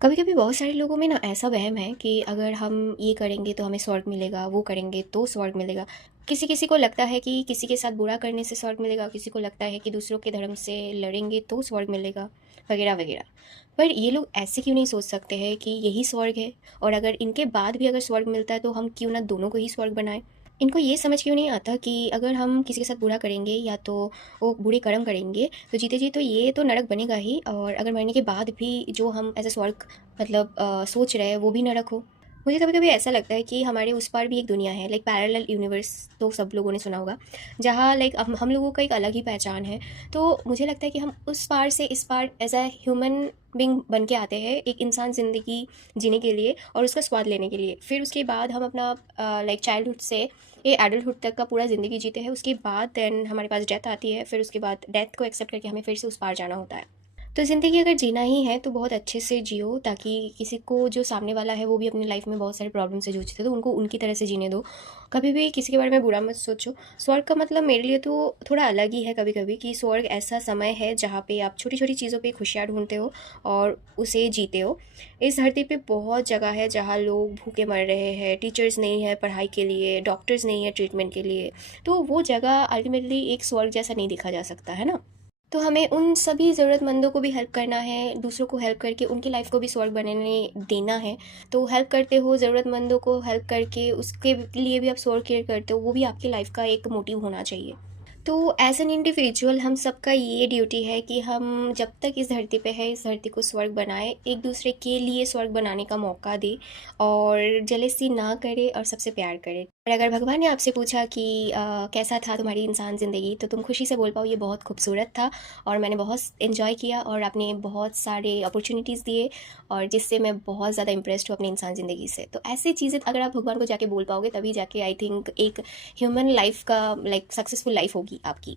कभी कभी बहुत सारे लोगों में ना ऐसा वहम है कि अगर हम ये करेंगे तो हमें स्वर्ग मिलेगा, वो करेंगे तो स्वर्ग मिलेगा। किसी किसी को लगता है कि किसी के साथ बुरा करने से स्वर्ग मिलेगा, किसी को लगता है कि दूसरों के धर्म से लड़ेंगे तो स्वर्ग मिलेगा, वगैरह वगैरह। पर ये लोग ऐसे क्यों नहीं सोच सकते हैं कि यही स्वर्ग है, और अगर इनके बाद भी अगर स्वर्ग मिलता है तो हम क्यों ना दोनों को ही स्वर्ग बनाएं। इनको ये समझ क्यों नहीं आता कि अगर हम किसी के साथ बुरा करेंगे या तो वो बुरे कर्म करेंगे तो जीते जी तो ये तो नरक बनेगा ही, और अगर मरने के बाद भी जो हम एज ए स्वर्ग मतलब सोच रहे हैं वो भी नरक हो। मुझे कभी कभी ऐसा लगता है कि हमारे उस पार भी एक दुनिया है, लाइक पैरेलल यूनिवर्स। तो सब लोगों ने सुना होगा, जहाँ लाइक हम लोगों का एक अलग ही पहचान है। तो मुझे लगता है कि हम उस पार से इस पार एज अ ह्यूमन बिंग बन के आते हैं, एक इंसान ज़िंदगी जीने के लिए और उसका स्वाद लेने के लिए। फिर उसके बाद हम अपना लाइक चाइल्डहुड से ये एडल्टहुड तक का पूरा ज़िंदगी जीते हैं। उसके बाद देन हमारे पास डेथ आती है, फिर उसके बाद डेथ को एक्सेप्ट करके हमें फिर से उस पार जाना होता है। तो ज़िंदगी अगर जीना ही है तो बहुत अच्छे से जियो, ताकि किसी को जो सामने वाला है वो भी अपनी लाइफ में बहुत सारे प्रॉब्लम से जूझते, तो उनको उनकी तरह से जीने दो। कभी भी किसी के बारे में बुरा मत सोचो। स्वर्ग का मतलब मेरे लिए तो थोड़ा अलग ही है कभी कभी, कि स्वर्ग ऐसा समय है जहाँ पे आप छोटी छोटी चीज़ों पे खुशियाँ ढूंढते हो और उसे जीते हो। इस धरती पे बहुत जगह है जहाँ लोग भूखे मर रहे हैं, टीचर्स नहीं है पढ़ाई के लिए, डॉक्टर्स नहीं है ट्रीटमेंट के लिए। तो वो जगह अल्टीमेटली एक स्वर्ग जैसा नहीं दिखा जा सकता है ना। तो हमें उन सभी ज़रूरतमंदों को भी हेल्प करना है, दूसरों को हेल्प करके उनकी लाइफ को भी स्वर्ग बनाने देना है। तो हेल्प करते हो, ज़रूरतमंदों को हेल्प करके उसके लिए भी आप स्वर्ग क्रिएट करते हो, वो भी आपकी लाइफ का एक मोटिव होना चाहिए। तो एज एन इंडिविजुअल हम सबका ये ड्यूटी है कि हम जब तक इस धरती पे है, इस धरती को स्वर्ग बनाए, एक दूसरे के लिए स्वर्ग बनाने का मौका दे, और जेलेसी ना करे और सबसे प्यार करे। और अगर भगवान ने आपसे पूछा कि कैसा था तुम्हारी इंसान ज़िंदगी, तो तुम खुशी से बोल पाओ ये बहुत खूबसूरत था और मैंने बहुत इन्जॉय किया और आपने बहुत सारे अपॉर्चुनिटीज़ दिए, और जिससे मैं बहुत ज़्यादा इम्प्रेस्ड हूँ अपनी इंसान ज़िंदगी से। तो ऐसी चीज़ें अगर आप भगवान को जाके बोल पाओगे, तभी जाके आई थिंक एक ह्यूमन लाइफ का लाइक सक्सेसफुल लाइफ होगी आपकी।